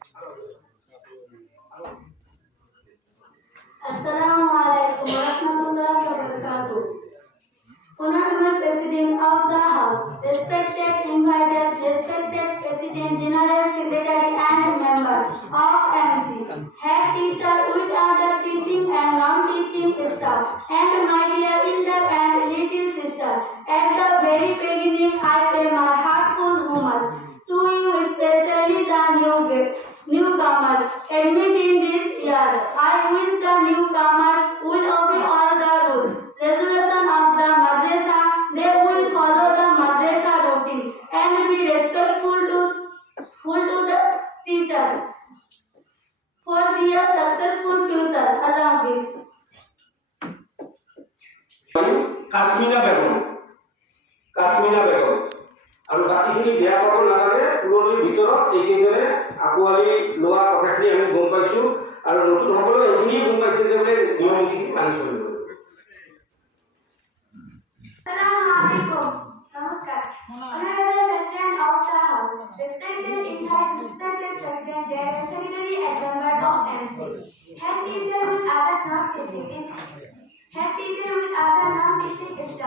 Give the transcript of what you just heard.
Assalamualaikum warahmatullahi wabarakatuh. Honorable President of the House, respected invited, respected President, General Secretary and members of MC, head teacher with other teaching and non-teaching staff, and my dear elder and little sister. At the very beginning, I pay my heartful homage to you, especially the newcomers admitting this year. I wish the newcomers will obey all the rules, resolution of the madrasa. They will follow the madrasa routine and be respectful to the teachers for their successful future. Allah Hafiz. Kashmira Begum আৰু বাকীখিনি বেয়া পাব নালাগে। পুৰণিৰ ভিতৰত এইকেইজনে আঁকোৱালি লোৱা কথাখিনি আমি গম পাইছোঁ আৰু নতুনসকলেও এইখিনিয়ে গম পাইছে যে বোলে নিয়ম নীতিখিনি মানি চলিব। Assalamualaikum. Namaskar. Honorable President of the House, respected invite, respected President, General Secretary and member of MC, head teacher with other non-teaching staff,